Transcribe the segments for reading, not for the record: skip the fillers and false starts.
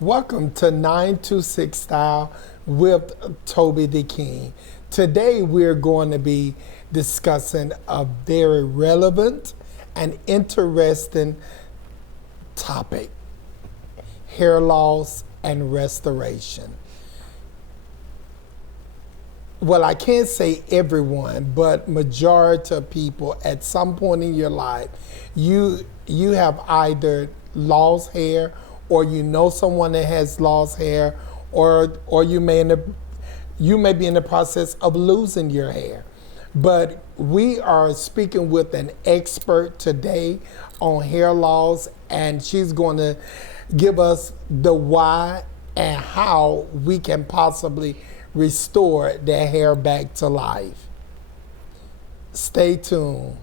Welcome to 926 Style with Toby the King. Today we're going to be discussing a very relevant and interesting topic: hair loss and restoration. Well, I can't say everyone, but majority of people at some point in your life, you have either lost hair, or you know someone that has lost hair, or you may be in the process of losing your hair. But we are speaking with an expert today on hair loss, and she's going to give us the why and how we can possibly restore their hair back to life. Stay tuned.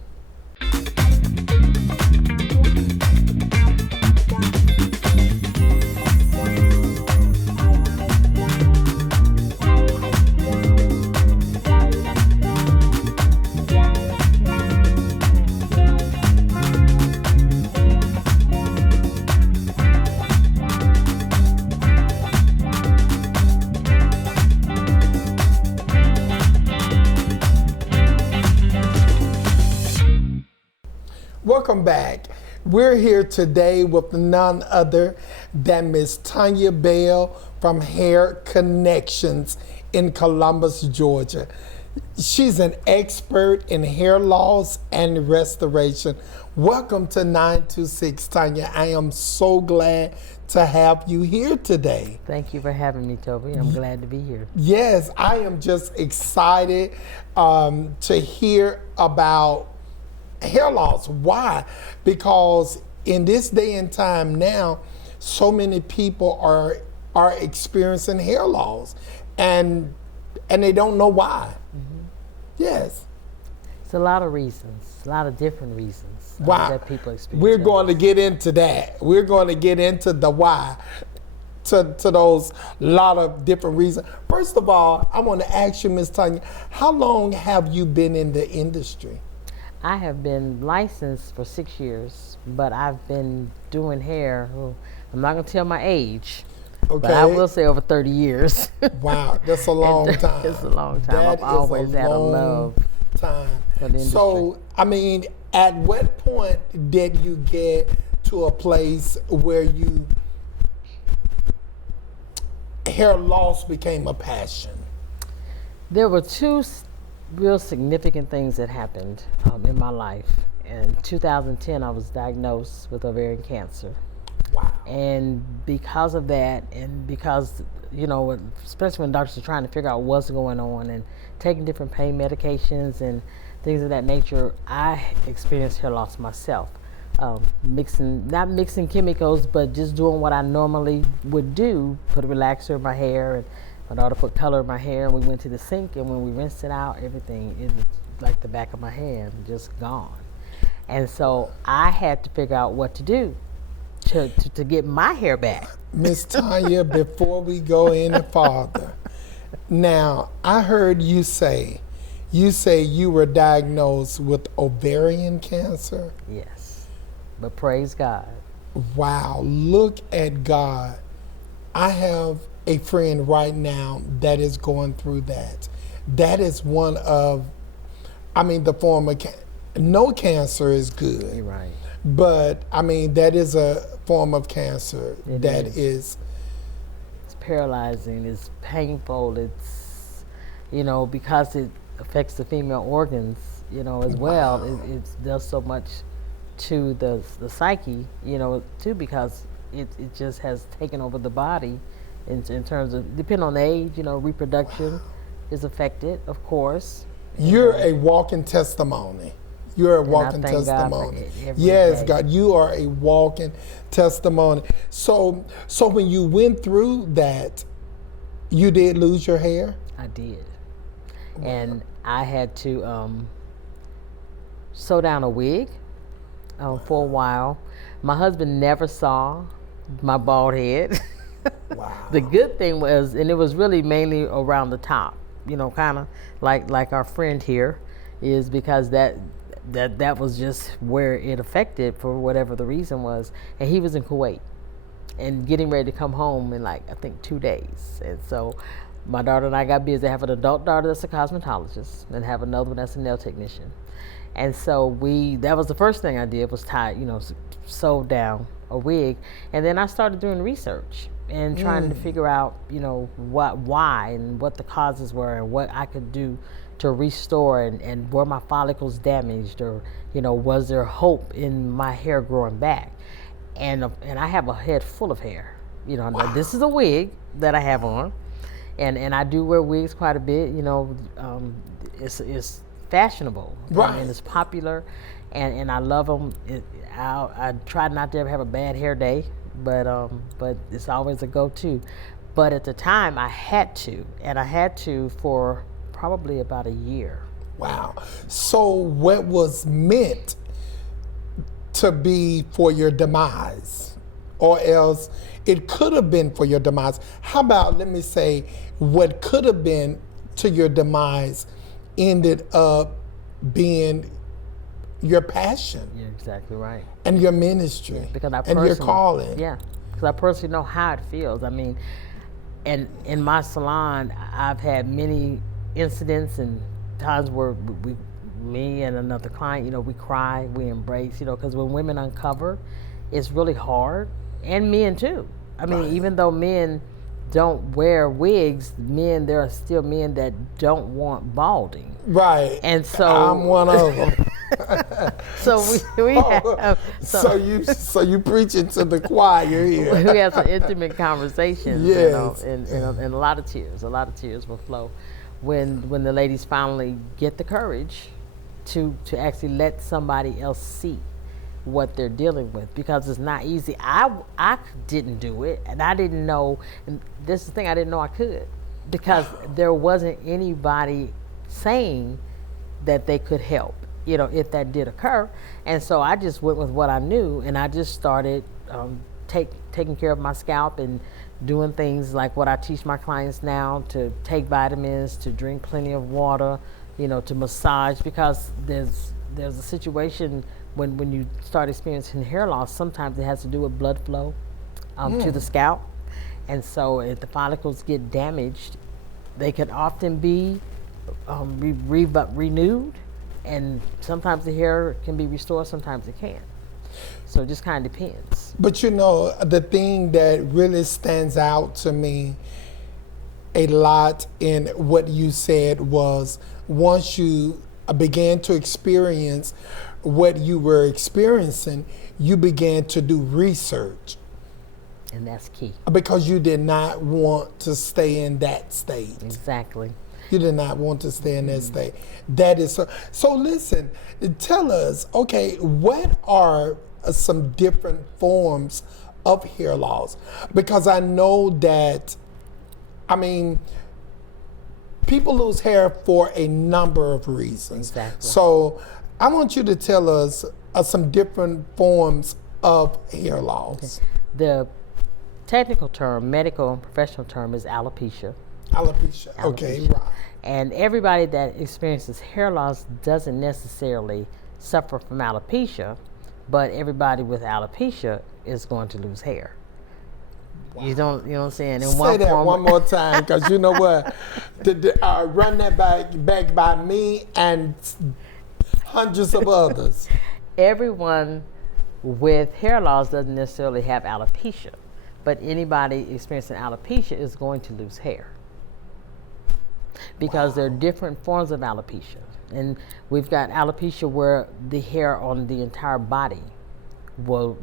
Welcome back. We're here today with none other than Miss Tonia Bell from Hair Connections in Columbus, Georgia. She's an expert in hair loss and restoration. Welcome to 926, Tonia. I am so glad to have you here today. Thank you for having me, Toby. I'm glad to be here. Yes, I am just excited to hear about hair loss. Why? Because in this day and time now, so many people are experiencing hair loss, and they don't know why. Mm-hmm. Yes. It's a lot of reasons, a lot of different reasons that people experience. We're going to get into that. We're going to get into the why to those lot of different reasons. First of all, I want to ask you, Ms. Tonia, how long have you been in the industry? I have been licensed for 6 years, but I've been doing hair, I'm not going to tell my age, okay, but I will say over 30 years. Wow, that's a long time. It's a long time. I've always had a love time for the industry. So, I mean, at what point did you get to a place where hair loss became a passion? There were two real significant things that happened in my life. In 2010, I was diagnosed with ovarian cancer. Wow. And because of that, and because, especially when doctors are trying to figure out what's going on and taking different pain medications and things of that nature, I experienced hair loss myself. Not mixing chemicals, but just doing what I normally would do, put a relaxer in my hair, and my daughter put color in my hair, and we went to the sink, and when we rinsed it out, everything, it was like the back of my hand, just gone. And so I had to figure out what to do to get my hair back. Miss Tonia, before we go any farther, now I heard you say you were diagnosed with ovarian cancer? Yes, but praise God. Wow, look at God. I have a friend right now that is going through that. That is one of, the form of no cancer is good. You're right. But that is a form of cancer that is. It's paralyzing. It's painful. It's, because it affects the female organs, as well. It does so much to the psyche, too, because it just has taken over the body. In terms of, depending on age, reproduction is affected, of course. You're a walking testimony. You're a walking testimony. Yes, day. God, you are a walking testimony. So when you went through that, you did lose your hair? I did. Wow. And I had to sew down a wig for a while. My husband never saw my bald head. Wow. The good thing was, and it was really mainly around the top, kind of like our friend here, is because that that was just where it affected for whatever the reason was. And he was in Kuwait. and getting ready to come home in like I think 2 days. And so my daughter and I got busy. I have an adult daughter that's a cosmetologist and have another one that's a nail technician. And so that was the first thing I did was sew down a wig. And then I started doing research and trying to figure out, why and what the causes were and what I could do to restore and were my follicles damaged or, was there hope in my hair growing back? And I have a head full of hair. Wow. This is a wig that I have on. And I do wear wigs quite a bit, it's fashionable, right? And it's popular, and I love them. I try not to ever have a bad hair day, but it's always a go-to. But at the time, I had to for probably about a year. Wow. So what was meant to be for your demise, or else it could have been for your demise. How about, let me say, what could have been to your demise ended up being your passion. You're exactly right. And your ministry. Because and your calling. Yeah, because I personally know how it feels. I mean, and in my salon, I've had many incidents and times where me and another client, we cry, we embrace, because when women uncover, it's really hard, and men too. I mean, right. Even though men don't wear wigs, there are still men that don't want balding. Right. And so I'm one of them. So we have so you preaching to the choir here. We have some intimate conversations, yes. And a lot of tears will flow when the ladies finally get the courage to actually let somebody else see what they're dealing with, because it's not easy. I didn't do it, and I didn't know, and this is the thing, I didn't know I could, because there wasn't anybody saying that they could help, if that did occur. And so I just went with what I knew, and I just started taking care of my scalp and doing things like what I teach my clients now, to take vitamins, to drink plenty of water, to massage, because there's a situation when you start experiencing hair loss, sometimes it has to do with blood flow to the scalp. And so if the follicles get damaged, they can often be renewed, and sometimes the hair can be restored, sometimes it can't. So it just kind of depends. But the thing that really stands out to me a lot in what you said was, once you began to experience what you were experiencing, you began to do research. And that's key. Because you did not want to stay in that state. Exactly. You did not want to stay in that state. That is so listen, tell us, okay, what are some different forms of hair loss? Because I know that, people lose hair for a number of reasons. Exactly. So I want you to tell us some different forms of hair loss. Okay. The technical term, medical and professional term, is alopecia. Alopecia. Okay, right. And everybody that experiences hair loss doesn't necessarily suffer from alopecia, but everybody with alopecia is going to lose hair. Wow. You know what I'm saying? Say that one more time, because you know what? Run that back by me and hundreds of others. Everyone with hair loss doesn't necessarily have alopecia, but anybody experiencing alopecia is going to lose hair, because there are different forms of alopecia. And we've got alopecia where the hair on the entire body will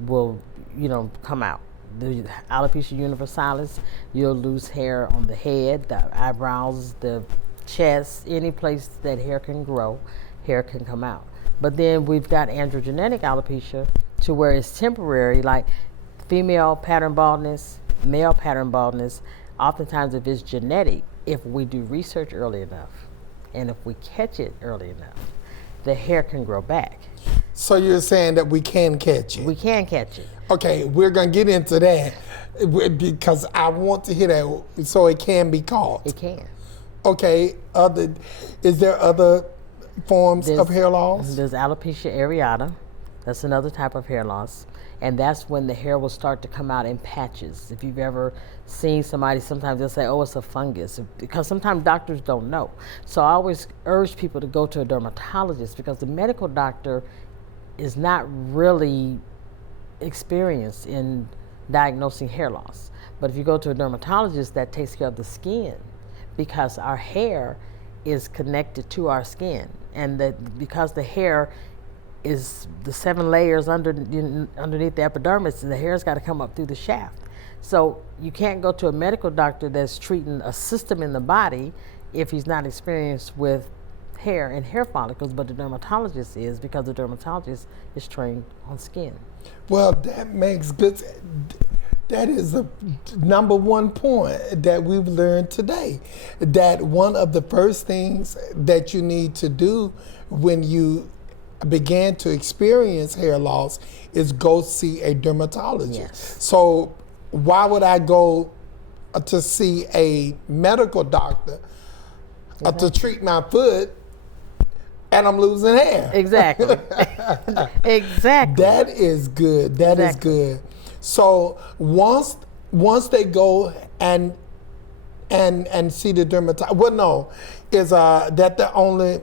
come out. The alopecia universalis, you'll lose hair on the head, the eyebrows, the chest, any place that hair can grow, hair can come out. But then we've got androgenetic alopecia, to where it's temporary, like female pattern baldness, male pattern baldness. Oftentimes, if it's genetic, if we do research early enough, and if we catch it early enough, the hair can grow back. So you're saying that we can catch it? We can catch it. Okay, we're going to get into that, because I want to hear that, so it can be caught. It can. Okay, is there other forms of hair loss? There's alopecia areata, That's another type of hair loss. And that's when the hair will start to come out in patches. If you've ever seen somebody, sometimes they'll say, oh, it's a fungus, because sometimes doctors don't know. So I always urge people to go to a dermatologist, because the medical doctor is not really experienced in diagnosing hair loss. But if you go to a dermatologist, that takes care of the skin, because our hair is connected to our skin. And because the hair is the 7 layers underneath the epidermis, and the hair's got to come up through the shaft. So you can't go to a medical doctor that's treating a system in the body if he's not experienced with hair and hair follicles, but the dermatologist is, because the dermatologist is trained on skin. Well, that makes good. That is a number one point that we've learned today. That one of the first things that you need to do when you began to experience hair loss is go see a dermatologist. Yes. So why would I go to see a medical doctor to treat my foot and I'm losing hair? Exactly. Exactly. That is good. That is good. So once they go and see the dermatologist, well, no, is that the only?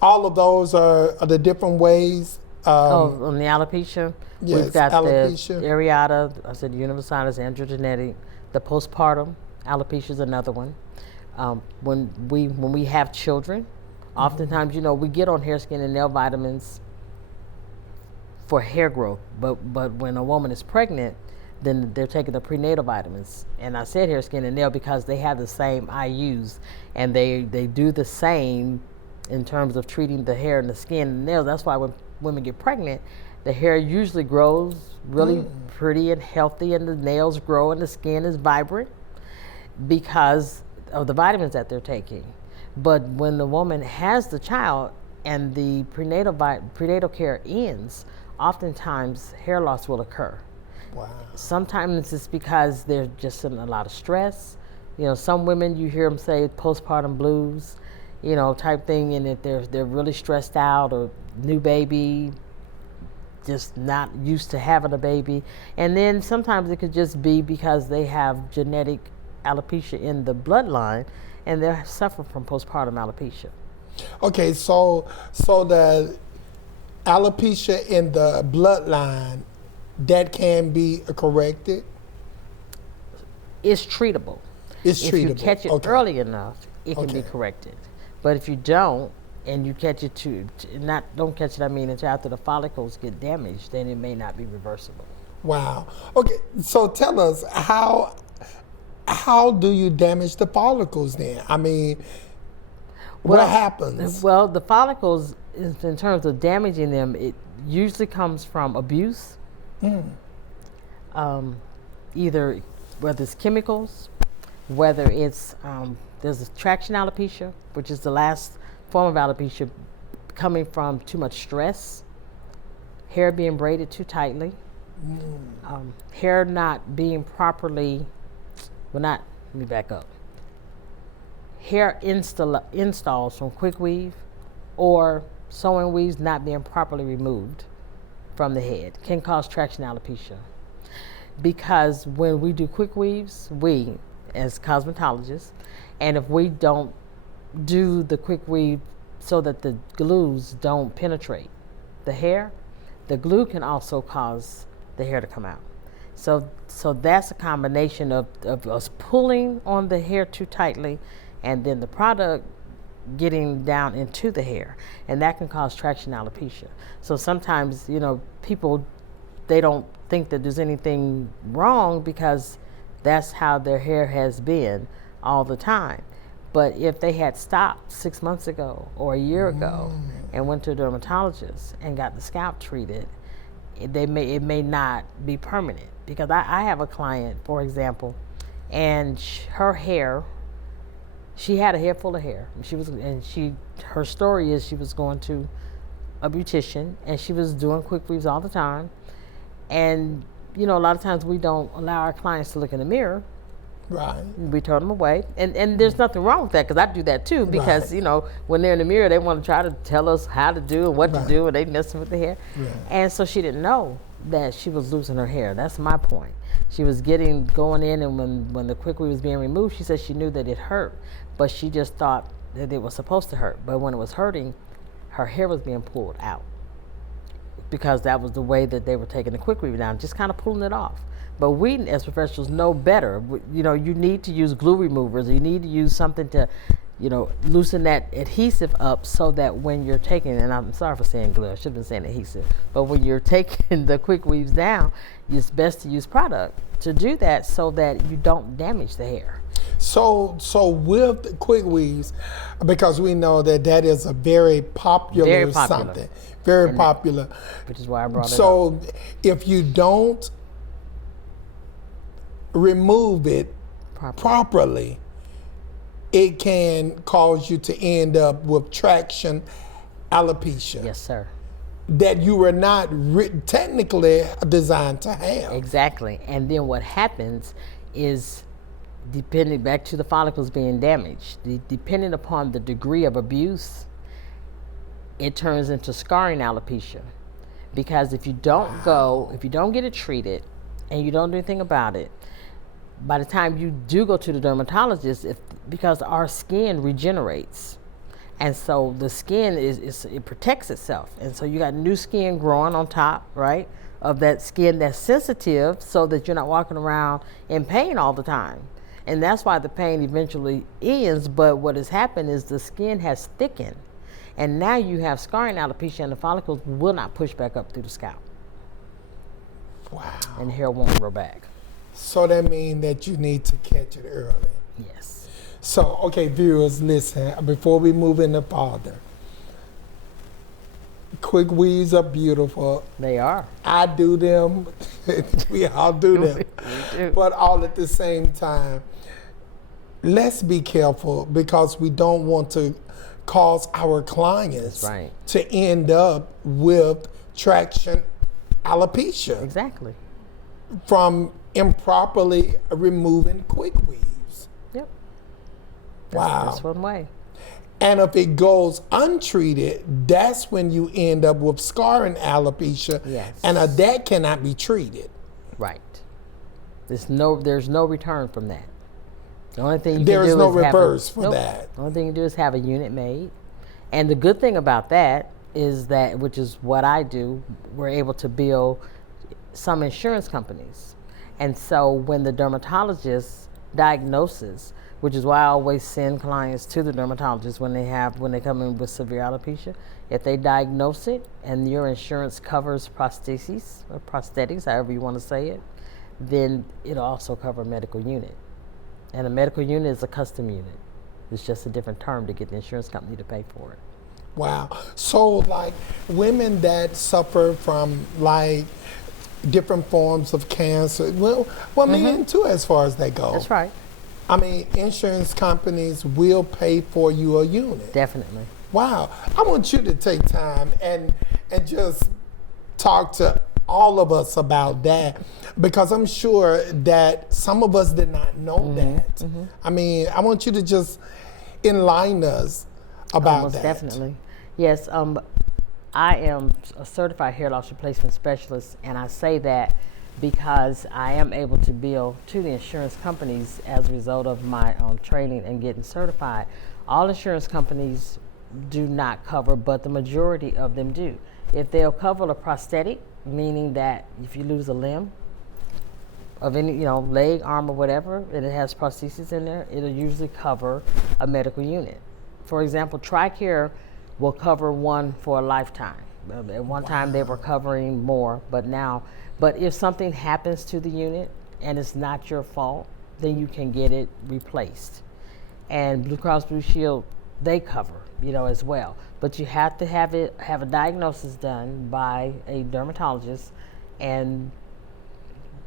All of those are the different ways. On the alopecia, yes, we've got alopecia. The areata, I said universalis, androgenetic. The postpartum alopecia is another one. When we have children, oftentimes, we get on hair, skin, and nail vitamins for hair growth. But when a woman is pregnant, then they're taking the prenatal vitamins. And I said hair, skin, and nail because they have the same IUs, and they do the same in terms of treating the hair and the skin and nails. That's why when women get pregnant, the hair usually grows really pretty and healthy, and the nails grow and the skin is vibrant because of the vitamins that they're taking. But when the woman has the child and the prenatal care ends, oftentimes hair loss will occur. Wow. Sometimes it's because they're just in a lot of stress. Some women, you hear them say postpartum blues, type thing, and that they're really stressed out, or new baby, just not used to having a baby. And then sometimes it could just be because they have genetic alopecia in the bloodline, and they're suffering from postpartum alopecia. Okay, so the alopecia in the bloodline, that can be corrected? It's treatable. It's treatable. If you catch it early enough, it can be corrected. But if you don't, and you catch it don't catch it, until after the follicles get damaged, then it may not be reversible. Wow. Okay, so tell us, how do you damage the follicles then? What happens? Well, the follicles, in terms of damaging them, it usually comes from abuse. Either whether it's chemicals, whether it's there's a traction alopecia, which is the last form of alopecia, coming from too much stress, hair being braided too tightly, hair not being properly, let me back up. Hair installs from quick weave or sewing weaves not being properly removed from the head can cause traction alopecia. Because when we do quick weaves, we, as cosmetologists, and if we don't do the quick weave so that the glues don't penetrate the hair, the glue can also cause the hair to come out. So that's a combination of us pulling on the hair too tightly, and then the product getting down into the hair, and that can cause traction alopecia. So sometimes, people, they don't think that there's anything wrong because that's how their hair has been all the time. But if they had stopped 6 months ago or a year ago and went to a dermatologist and got the scalp treated, it may not be permanent. Because I have a client, for example, and her hair, she had a head full of hair. Her story is she was going to a beautician and she was doing quick weaves all the time. And a lot of times we don't allow our clients to look in the mirror Right. We turn them away, and there's nothing wrong with that, because I do that too, because Right. you know, when they're in the mirror, they want to try to tell us how to do and what to Right. do, and they messing with the hair. Right. And so she didn't know that she was losing her hair. That's my point. She was going in, and when the quick weave was being removed, she said she knew that it hurt, but she just thought that it was supposed to hurt. But when it was hurting, her hair was being pulled out, because that was the way that they were taking the quick weave down, just kind of pulling it off. But we, as professionals, know better. You know, you need to use glue removers. You need to use something to, you know, loosen that adhesive up, so that when you're taking, and I'm sorry for saying glue, I should have been saying adhesive, but when you're taking the quick weaves down, it's best to use product to do that, so that you don't damage the hair. So with quick weaves, because we know that is a very popular something, very popular, which is why I brought it up. So if you don't remove it properly, it can cause you to end up with traction alopecia. Yes, sir. That you were not technically designed to have. Exactly. And then what happens is, depending back to the follicles being damaged, depending upon the degree of abuse, it turns into scarring alopecia. Because if you don't if you don't get it treated and you don't do anything about it, by the time you do go to the dermatologist, because our skin regenerates, and so the skin it protects itself, and so you got new skin growing on top, right, of that skin that's sensitive, so that you're not walking around in pain all the time. And that's why the pain eventually ends. But what has happened is the skin has thickened, and now you have scarring alopecia, and the follicles will not push back up through the scalp. Wow. And the hair won't grow back. So that means that you need to catch it early. Yes. So, okay, viewers, listen, before we move any farther, quick weaves are beautiful. They are. I do them. We all do them. We do. But all at the same time, let's be careful, because we don't want to cause our clients That's right. to end up with traction alopecia Exactly. from improperly removing quick weaves. Yep. Wow. That's one way. And if it goes untreated, that's when you end up with scarring alopecia. Yes. And that cannot be treated. Right. There's no return from that. The only thing you There can is do no is have reverse for that. The only thing you do is have a unit made. And the good thing about that is that, which is what I do, we're able to bill some insurance companies. And so when the dermatologist diagnoses, which is why I always send clients to the dermatologist when they come in with severe alopecia, if they diagnose it and your insurance covers prostheses or prosthetics, however you want to say it, then it'll also cover a medical unit. And a medical unit is a custom unit. It's just a different term to get the insurance company to pay for it. Wow. So, like, women that suffer from, like, different forms of cancer, well, men too, as far as they go. That's right. I mean, insurance companies will pay for you a unit. Definitely. Wow. I want you to take time and just talk to all of us about that, because I'm sure that some of us did not know that. I mean, I want you to just enlighten us about Most that. definitely. Yes, I am a certified hair loss replacement specialist, and I say that because I am able to bill to the insurance companies as a result of my training and getting certified. All insurance companies do not cover, but the majority of them do. If they'll cover a prosthetic, meaning that if you lose a limb of any, leg, arm, or whatever, and it has prosthesis in there, it'll usually cover a medical unit. For example, TRICARE will cover one for a lifetime. At one time they were covering more, but if something happens to the unit and it's not your fault, then you can get it replaced. And Blue Cross Blue Shield, they cover, as well. But you have to have a diagnosis done by a dermatologist, and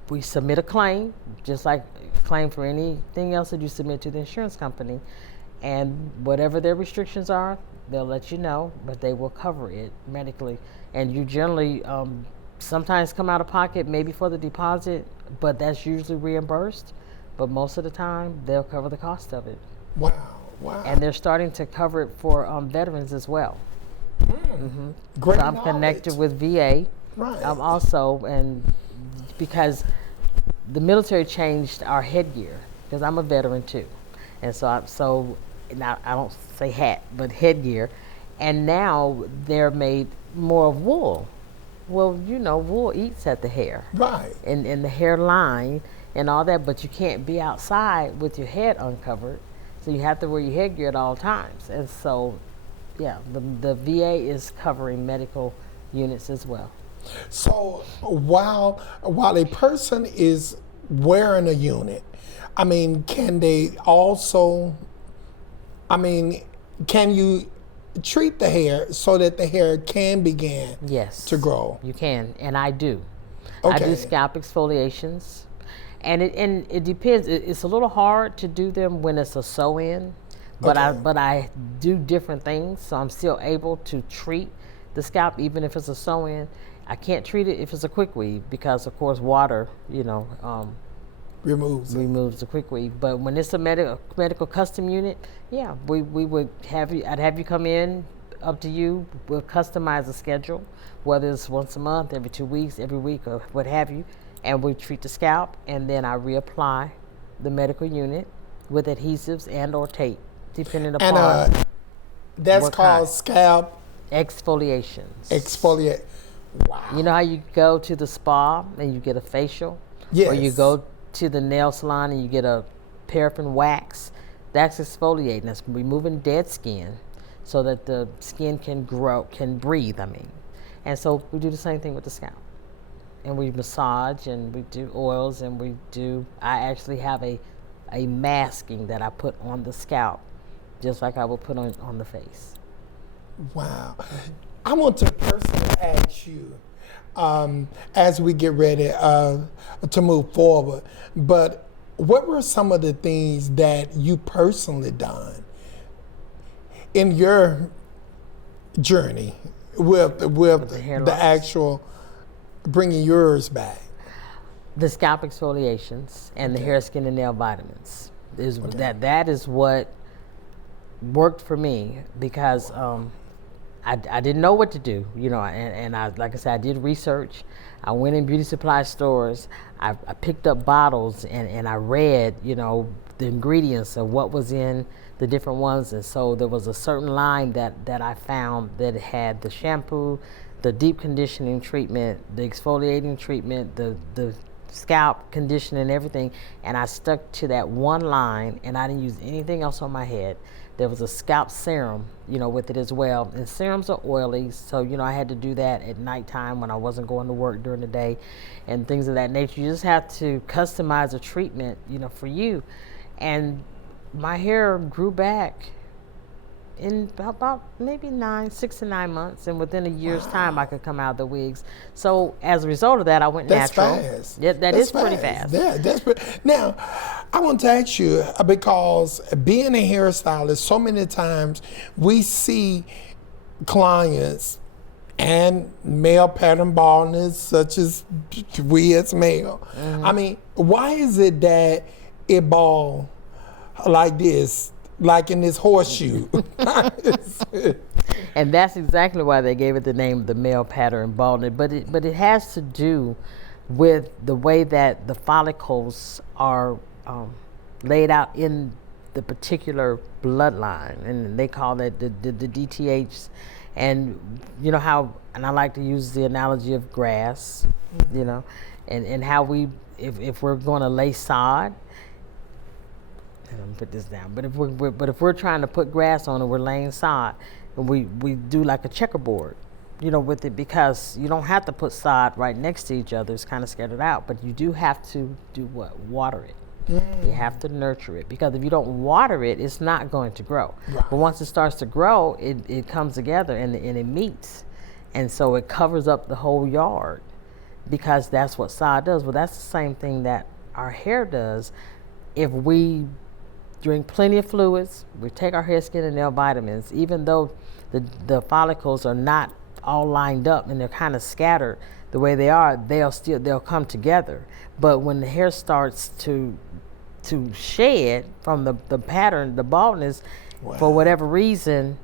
we submit a claim, just like a claim for anything else that you submit to the insurance company. And whatever their restrictions are, they'll let you know, but they will cover it medically. And you generally sometimes come out of pocket, maybe for the deposit, but that's usually reimbursed. but most of the time they'll cover the cost of it. Wow, wow. And they're starting to cover it for veterans as well. Great So I'm knowledge. connected with VA. Right. Also, and because the military changed our headgear, because I'm a veteran too, and so now I don't say hat, but headgear, and now they're made more of wool. Well, wool eats at the hair, Right. and the hairline and all that, but you can't be outside with your head uncovered, so you have to wear your headgear at all times. And so, yeah, the VA is covering medical units as well. So while a person is wearing a unit, I mean, can they also, can you treat the hair so that the hair can begin Yes, to grow? you can, and I do. I do Okay. scalp exfoliations, and it depends. It's a little hard to do them when it's a sew-in, but Okay. I do different things, so I'm still able to treat the scalp even if it's a sew-in. I can't treat it if it's a quick weave because, of course, water, Removes it. removes the quick weave. But when it's a medical custom unit, yeah, we would have you. I'd have you come in. Up to you. We'll customize a schedule, whether it's once a month, every 2 weeks, every week, or what have you, and we treat the scalp, and then I reapply the medical unit with adhesives and/or tape, depending upon And that's what called kind? scalp Exfoliations. exfoliate. Wow. You know how you go to the spa and you get a facial? Yes. Or you go to the nail salon and you get a paraffin wax? That's exfoliating. That's removing dead skin so that the skin can breathe, And so we do the same thing with the scalp. And we massage and we do oils and I actually have a masking that I put on the scalp, just like I would put on the face. Wow. I want to personally ask you, as we get ready to move forward, but what were some of the things that you personally done in your journey with the hair the loss? actual bringing yours back? The scalp exfoliations and the hair, skin, and nail vitamins. That is what worked for me because I didn't know what to do, and I, like I said, I did research. I went in beauty supply stores. I picked up bottles and I read, the ingredients of what was in the different ones. And so there was a certain line that I found that had the shampoo, the deep conditioning treatment, the exfoliating treatment, the scalp conditioning, everything. And I stuck to that one line and I didn't use anything else on my head. There was a scalp serum, with it as well. And serums are oily, so, I had to do that at nighttime when I wasn't going to work during the day and things of that nature. You just have to customize a treatment, for you. And my hair grew back in about maybe 6 to 9 months, and within a year's time I could come out of the wigs. So as a result of that, I went That's natural. fast. Yeah, that's pretty fast. Yeah, that's now, I want to ask you because being a hairstylist, so many times we see clients and male pattern baldness, such as we as male. Why is it that it bald like this? Like in this horseshoe. And that's exactly why they gave it the name of the male pattern baldness. But it has to do with the way that the follicles are laid out in the particular bloodline, and they call that the DTH. And how, and I like to use the analogy of grass, and how if we're going to lay sod. I'm gonna put this down. But if we're trying to put grass on it, we're laying sod, and we do like a checkerboard, with it, because you don't have to put sod right next to each other. It's kind of scattered out, but you do have to do what? Water it. You have to nurture it, because if you don't water it, it's not going to grow. Right. But once it starts to grow, it comes together and it meets, and so it covers up the whole yard, because that's what sod does. Well, that's the same thing that our hair does. If we drink plenty of fluids, we take our hair, skin, and nail vitamins, even though the follicles are not all lined up and they're kind of scattered the way they are, they'll come together. But when the hair starts to to shed from the pattern, the baldness, for whatever reason,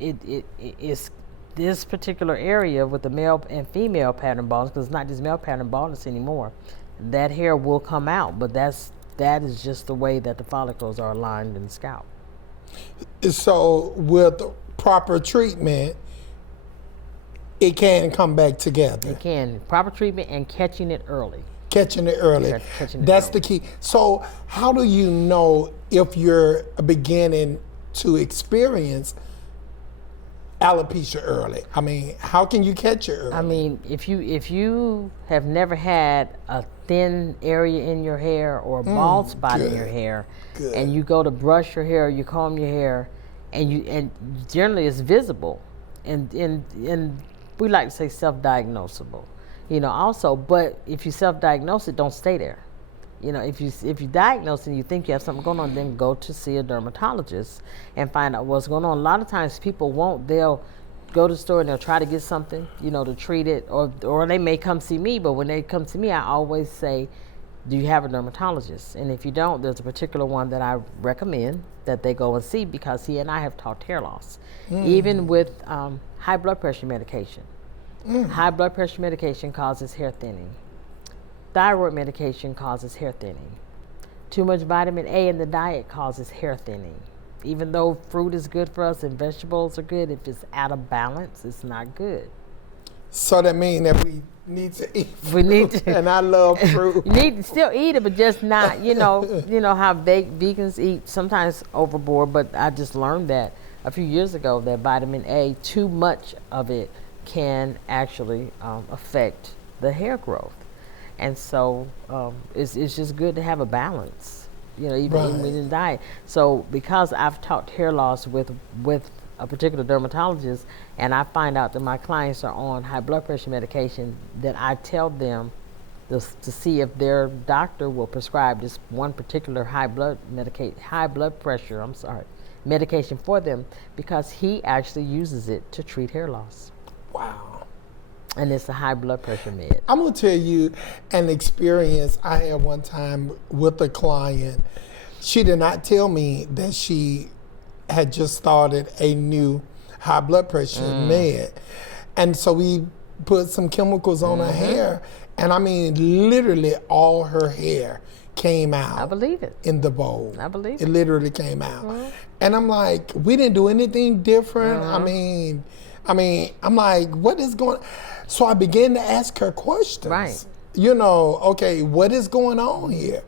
it's this particular area with the male and female pattern baldness, because it's not just male pattern baldness anymore. That hair will come out, but that is just the way that the follicles are aligned in the scalp. So with proper treatment, it can come back together. It can. Proper treatment and catching it early. Catching it early. That's the key. So how do you know if you're beginning to experience alopecia early? I mean, how can you catch it early? I mean, if you have never had a thin area in your hair or a bald spot in your hair, and you go to brush your hair, you comb your hair, and generally it's visible, and we like to say self-diagnosable, also. But if you self-diagnose it, don't stay there. If you diagnose and you think you have something going on, then go to see a dermatologist and find out what's going on. A lot of times people they'll go to the store and they'll try to get something, to treat it, or they may come see me, but when they come to me, I always say, do you have a dermatologist? And if you don't, there's a particular one that I recommend that they go and see, because he and I have talked hair loss. Even with high blood pressure medication. High blood pressure medication causes hair thinning. Thyroid medication causes hair thinning. Too much vitamin A in the diet causes hair thinning. Even though fruit is good for us and vegetables are good, if it's out of balance, it's not good. So that means that we need to eat fruit. We need to, and I love fruit. You need to still eat it, but just not, how vegans eat sometimes overboard. But I just learned that a few years ago that vitamin A, too much of it can actually affect the hair growth. And so it's just good to have a balance, even within diet. So because I've taught hair loss with a particular dermatologist, and I find out that my clients are on high blood pressure medication, that I tell them to see if their doctor will prescribe this one particular high blood pressure medication for them, because he actually uses it to treat hair loss. Wow. And it's a high blood pressure med. I'm going to tell you an experience I had one time with a client. She did not tell me that she had just started a new high blood pressure med. And so we put some chemicals on her hair. And I mean, literally all her hair came out. I believe it. In the bowl. I believe it. It literally came out. And I'm like, we didn't do anything different. I mean, I'm like, what is going on? So I began to ask her questions. Right. Okay, what is going on here?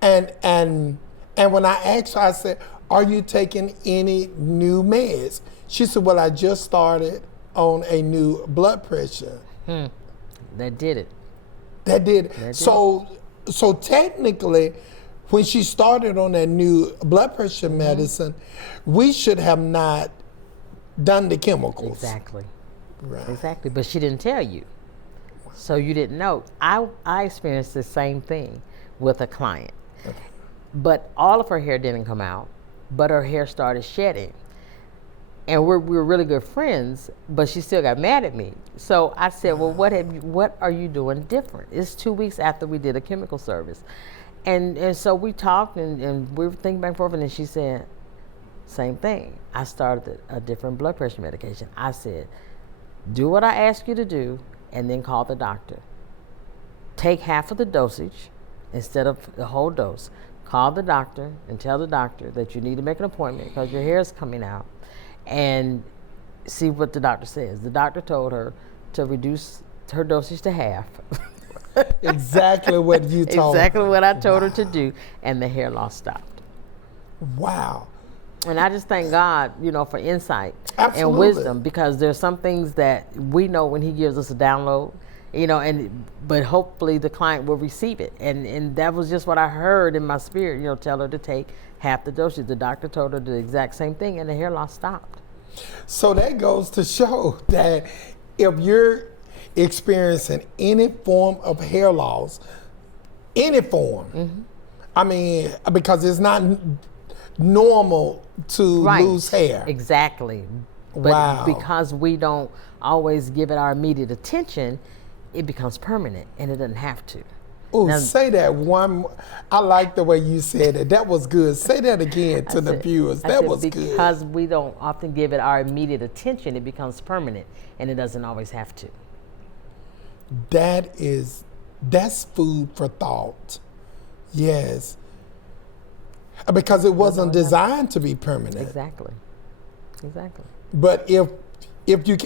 And when I asked her, I said, are you taking any new meds? She said, well, I just started on a new blood pressure. That did it. That did it. So technically, when she started on that new blood pressure medicine, we should have not done the chemicals. Exactly. Right. Exactly. But she didn't tell you. So you didn't know. I experienced the same thing with a client. Okay. But all of her hair didn't come out, but her hair started shedding. And we were really good friends, but she still got mad at me. So I said, well, what are you doing different? It's 2 weeks after we did a chemical service. And so we talked and we were thinking back and forth, and then she said, same thing. I started a different blood pressure medication. I said, do what I ask you to do, and then call the doctor. Take half of the dosage instead of the whole dose. Call the doctor and tell the doctor that you need to make an appointment because your hair is coming out, and see what the doctor says. The doctor told her to reduce her dosage to half. Exactly what you told her. Exactly what I told her to do, and the hair loss stopped. Wow. And I just thank God, for insight Absolutely. and wisdom, because there's some things that we know when he gives us a download, but hopefully the client will receive it. And that was just what I heard in my spirit, tell her to take half the dosage. The doctor told her the exact same thing, and the hair loss stopped. So that goes to show that if you're experiencing any form of hair loss, any form, because it's not normal to lose hair. Exactly. But because we don't always give it our immediate attention, it becomes permanent, and it doesn't have to. Oh, say that one. I like the way you said it. That was good. Say that again to the viewers. That was good. Because we don't often give it our immediate attention, it becomes permanent, and it doesn't always have to. That's food for thought. Yes. Because it wasn't designed to be permanent. Exactly. But if you,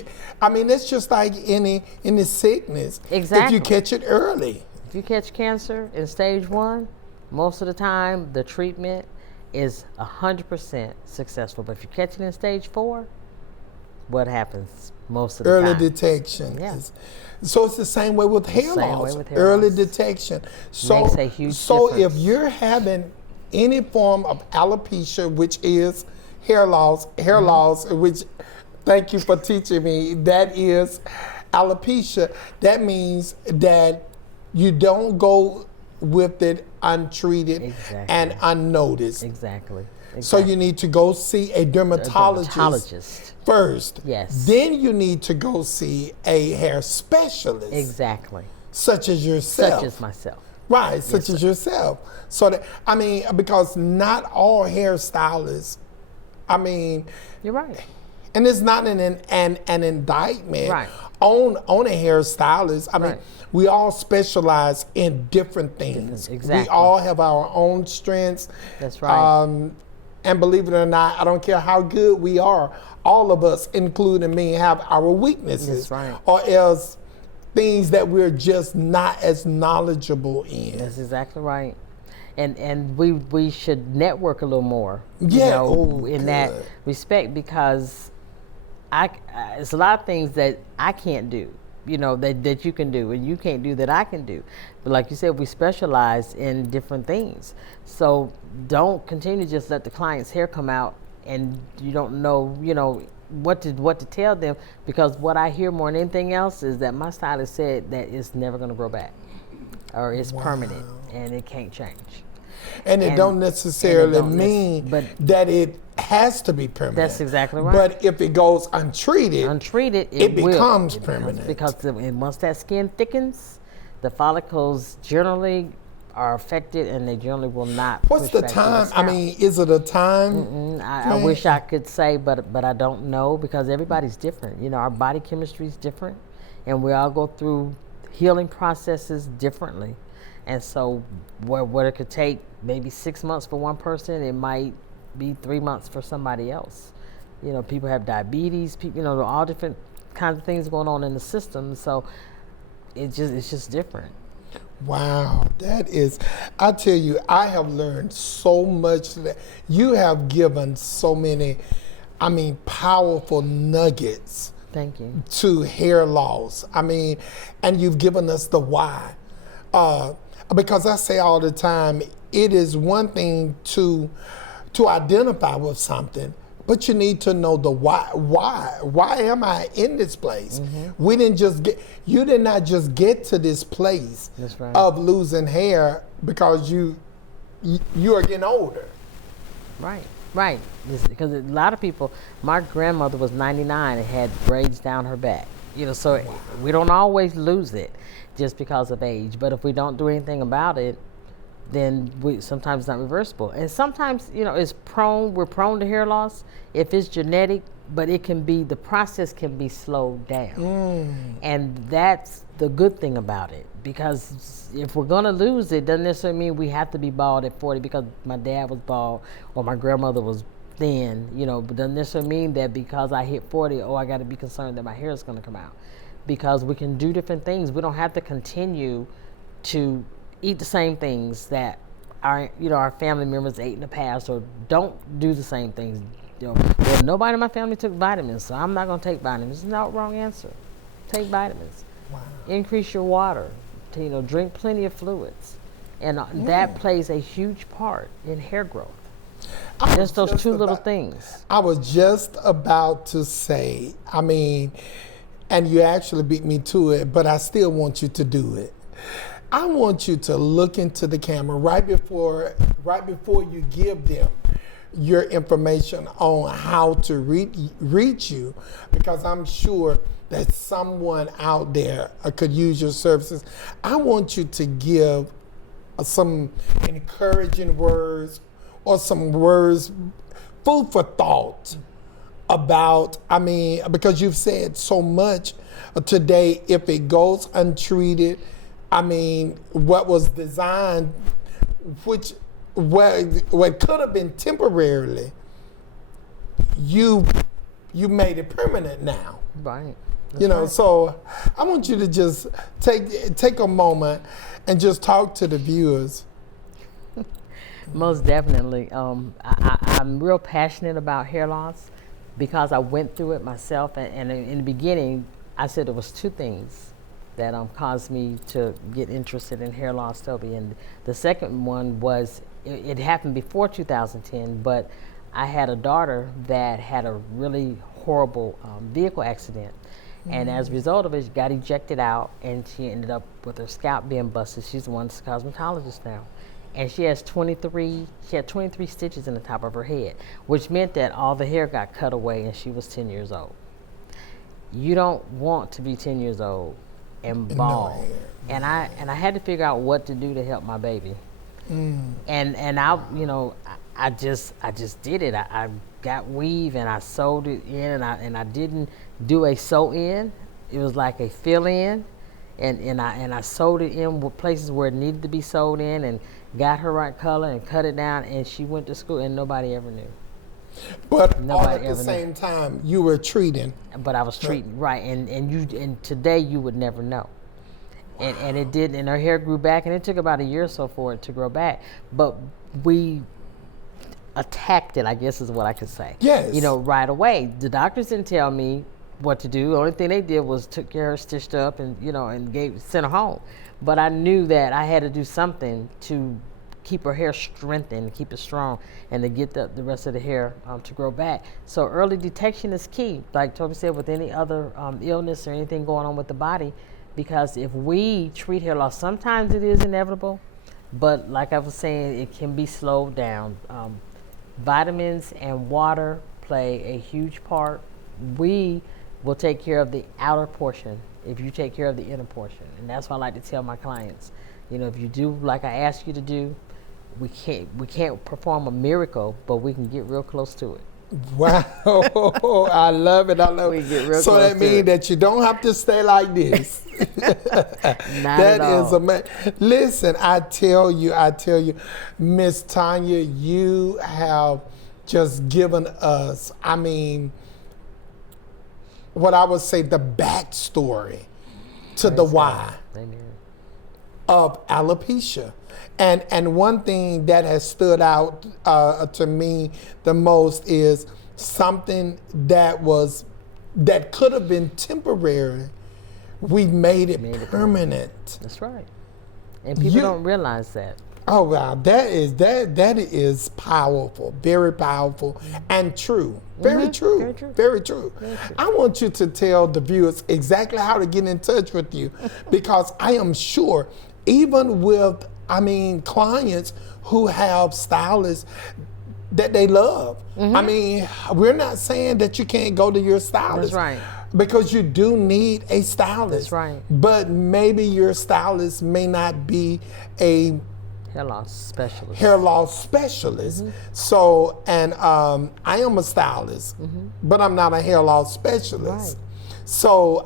I mean, it's just like any sickness. Exactly. If you catch it early. If you catch cancer in stage 1, most of the time the treatment is 100% successful. But if you catch it in stage 4, what happens most of the time? Early detection. Yeah. So it's the same way with hair loss. Early detection. So, makes a huge difference. If you're having any form of alopecia, which is hair loss, which, thank you for teaching me, that is alopecia. That means that you don't go with it untreated and unnoticed. Exactly. So you need to go see a dermatologist first. Yes. Then you need to go see a hair specialist. Exactly. Such as yourself. Such as myself. Right, such as yourself. So that, I mean, because not all hairstylists, I mean, you're right. And it's not an indictment on a hairstylist. I mean, we all specialize in different things. Exactly. We all have our own strengths. That's right. And believe it or not, I don't care how good we are, all of us, including me, have our weaknesses. That's right. Or else things that we're just not as knowledgeable in. That's exactly right. And we should network a little more, in that respect, because it's a lot of things that I can't do, that you can do, and you can't do that I can do. But like you said, we specialize in different things. So don't continue to just let the client's hair come out and you don't know, what to tell them, because what I hear more than anything else is that my stylist said that it's never going to grow back, or it's permanent and it can't change. And it don't necessarily mean that it has to be permanent. That's exactly right. But if it goes untreated, it becomes permanent. Because once that skin thickens, the follicles generally are affected, and they generally will not. What's the time? I mean, is it a time? I wish I could say, but I don't know, because everybody's different. Our body chemistry is different, and we all go through healing processes differently. And so what it could take maybe 6 months for one person, it might be 3 months for somebody else. People have diabetes, all different kinds of things going on in the system. So it's just different. Wow, that is, I tell you, I have learned so much. That you have given so many, powerful nuggets. Thank you. To hair loss. And you've given us the why. Because I say all the time, it is one thing to identify with something, but you need to know the why. Why am I in this place? You did not just get to this place of losing hair because you are getting older. Right. Because a lot of people, my grandmother was 99 and had braids down her back. So we don't always lose it just because of age. But if we don't do anything about it, then sometimes it's not reversible. And sometimes, we're prone to hair loss if it's genetic, but the process can be slowed down. And that's the good thing about it, because if we're gonna lose it, doesn't necessarily mean we have to be bald at 40 because my dad was bald or my grandmother was thin, but doesn't necessarily mean that because I hit 40, I gotta be concerned that my hair is gonna come out. Because we can do different things. We don't have to continue to eat the same things that our family members ate in the past, or don't do the same things. Well, nobody in my family took vitamins, so I'm not going to take vitamins. It's not the wrong answer. Take vitamins. Wow. Increase your water. Drink plenty of fluids, and that plays a huge part in hair growth. Just those two little things. I was just about to say, and you actually beat me to it, but I still want you to do it. I want you to look into the camera right before you give them your information on how to reach you, because I'm sure that someone out there could use your services, I want you to give some encouraging words or some words, food for thought about, because you've said so much today, if it goes untreated, what was designed, what could have been temporarily, you made it permanent now. Right. So I want you to just take a moment and just talk to the viewers. Most definitely. I'm real passionate about hair loss because I went through it myself. And in the beginning, I said there was two things that caused me to get interested in hair loss, Toby. And the second one was, it happened before 2010, but I had a daughter that had a really horrible vehicle accident. And as a result of it, she got ejected out, and she ended up with her scalp being busted. She's one that's a cosmetologist now. And she had 23 stitches in the top of her head, which meant that all the hair got cut away, and she was 10 years old. You don't want to be 10 years old and bald. No. And I had to figure out what to do to help my baby. And I just did it. I got weave and I sewed it in, and I didn't do a sew in. It was like a fill in, and I sewed it in with places where it needed to be sewed in, and got her right color and cut it down, and she went to school and nobody ever knew. But all at the same time, you were treating. But I was treating, right, and today you would never know. And it did, and her hair grew back, and it took about a year or so for it to grow back. But we attacked it, I guess is what I could say. Yes. Right away. The doctors didn't tell me what to do. The only thing they did was took care of her, stitched up, and sent her home. But I knew that I had to do something to keep her hair strengthened, keep it strong, and to get the rest of the hair to grow back. So early detection is key, like Toby said, with any other illness or anything going on with the body, because if we treat hair loss, sometimes it is inevitable, but like I was saying, it can be slowed down. Vitamins and water play a huge part. We will take care of the outer portion if you take care of the inner portion. And that's what I like to tell my clients. If you do like I ask you to do, we can't perform a miracle, but we can get real close to it. Wow, I love it. We get real so close that means that you don't have to stay like this. Not at all. Is amazing. Listen, I tell you, Miss Tonia, you have just given us, what I would say, the backstory to the why of alopecia. And one thing that has stood out to me the most is something that could have been temporary. We made it permanent. That's right. And people don't realize that. Oh wow, that is powerful, very powerful, and true. Very true. Very true. Very true. Very true. I want you to tell the viewers exactly how to get in touch with you, because I am sure, even with clients who have stylists that they love. We're not saying that you can't go to your stylist. That's right. Because you do need a stylist. That's right. But maybe your stylist may not be a hair loss specialist. So, and I am a stylist, but I'm not a hair loss specialist. Right. So,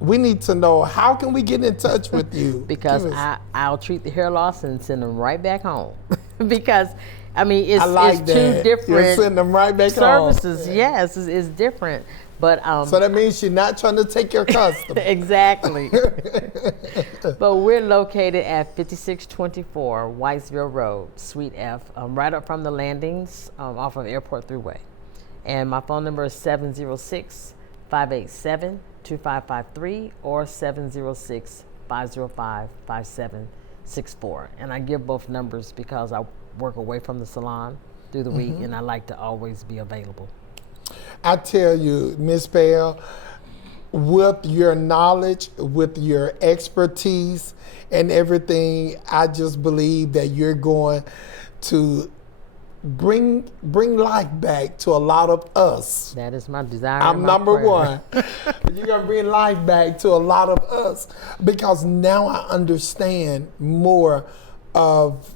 we need to know, how can we get in touch with you? Because I'll treat the hair loss and send them right back home. Because it's two different You're sending them right back services. home. Yes, it's different. But so that means she's not trying to take your customer. Exactly. But we're located at 5624 Whitesville Road, Suite F, right up from the landings off of Airport Thruway. And my phone number is 706-587-2553 or 706-505-5764. And I give both numbers because I work away from the salon through the week, and I like to always be available. I tell you, Miss Bell, with your knowledge, with your expertise and everything, I just believe that you're going to bring life back to a lot of us. That is my desire. I'm and my number prayer. one. You're going to bring life back to a lot of us, because now I understand more of,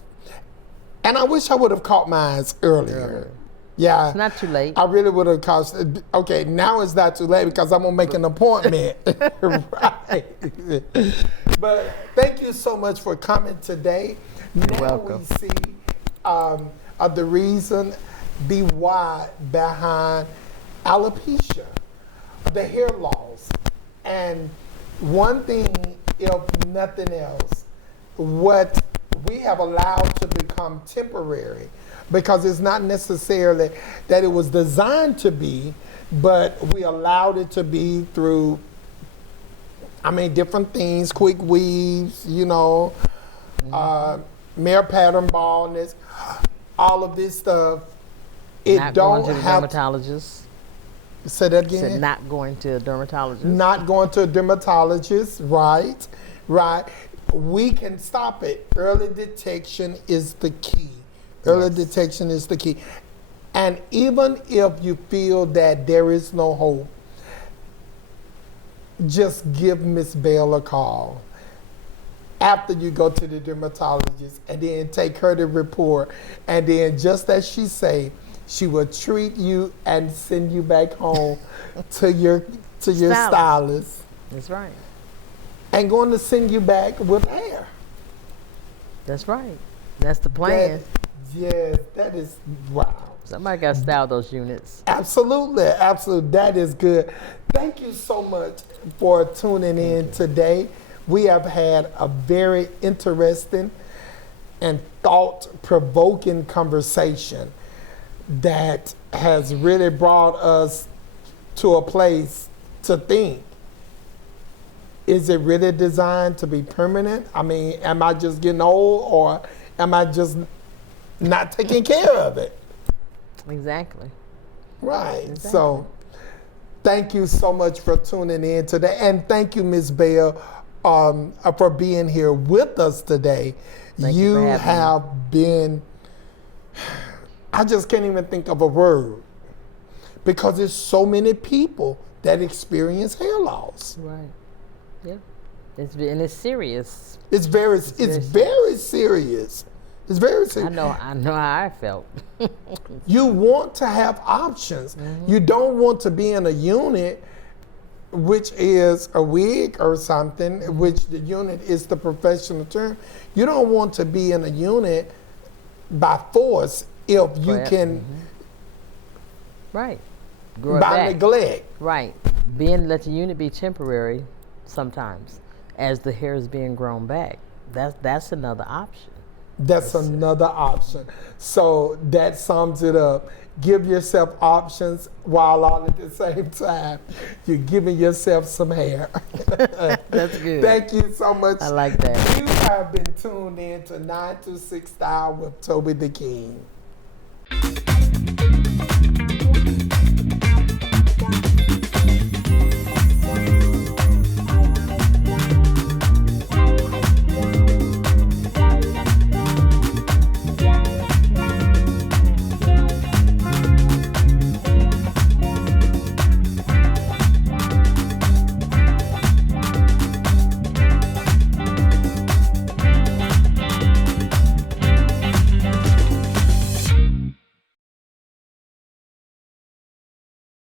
and I wish I would have caught mine earlier. Yeah. It's not too late. I really would have caught, okay, now it's not too late because I'm going to make an appointment. Right. But thank you so much for coming today. Now welcome. we see the reason, the why behind alopecia, the hair loss. And one thing, if nothing else, what we have allowed to become temporary, because it's not necessarily that it was designed to be, but we allowed it to be through, different things, quick weaves, mere pattern baldness, all of this stuff. It not don't going to the have dermatologist. Say that again. Said not going to a dermatologist. Not going to a dermatologist, right. We can stop it. Early detection is the key. Early detection is the key. And even if you feel that there is no hope, just give Miss Bell a call after you go to the dermatologist, and then take her the report. And then, just as she say, she will treat you and send you back home to your stylist. That's right. And going to send you back with hair. That's right. That's the plan. Yes, that is, wow. Somebody got to style those units. Absolutely. That is good. Thank you so much for tuning in today. We have had a very interesting and thought-provoking conversation that has really brought us to a place to think, is it really designed to be permanent? Am I just getting old, or am I just not taking care of it? Exactly. Right. Exactly. So thank you so much for tuning in today. And thank you, Ms. Bell, for being here with us today. Thank you for having have been, I just can't even think of a word, because there's so many people that experience hair loss. Right. Yeah. It's serious. It's very serious. It's very serious. I know how I felt. You want to have options. Mm-hmm. You don't want to be in a unit, which is a wig or something, which the unit is the professional term. You don't want to be in a unit by force if you can, right, grow it by back. neglect. Right. Let the unit be temporary sometimes as the hair is being grown back. That's another option. That's another option. So that sums it up. Give yourself options while all at the same time you're giving yourself some hair. That's good. Thank you so much. I like that. You have been tuned in to 926 Style with Toby the King.